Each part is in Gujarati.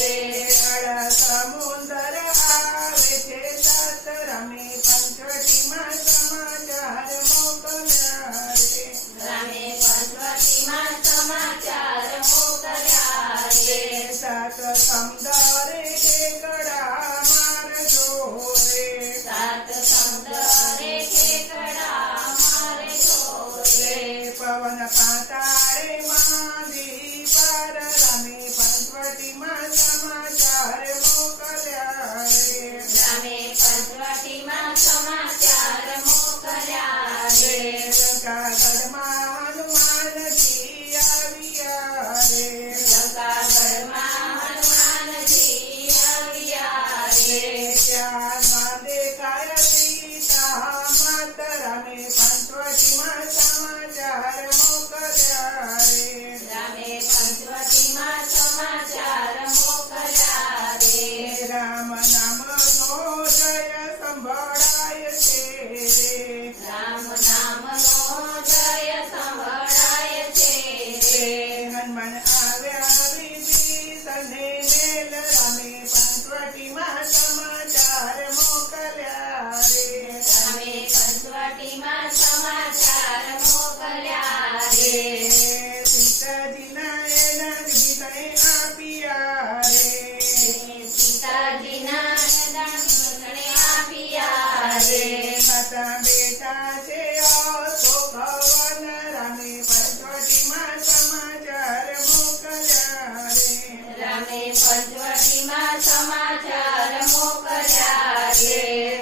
Yes. પંચવટીમાં સમાચાર મોકલ્યા રે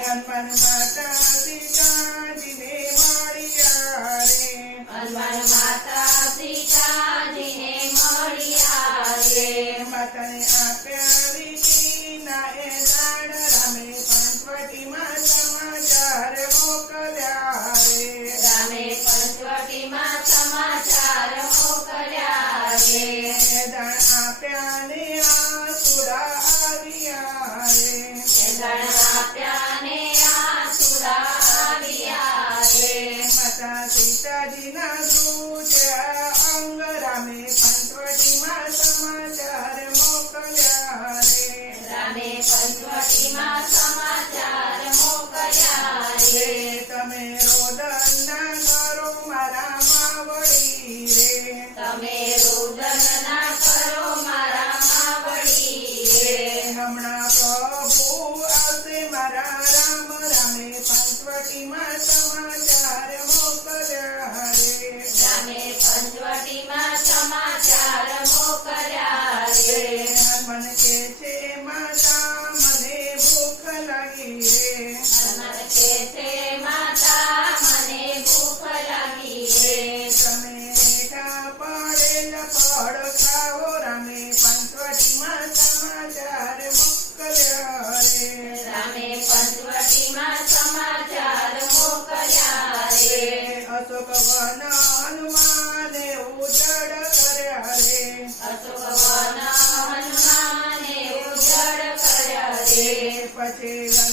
Pachela.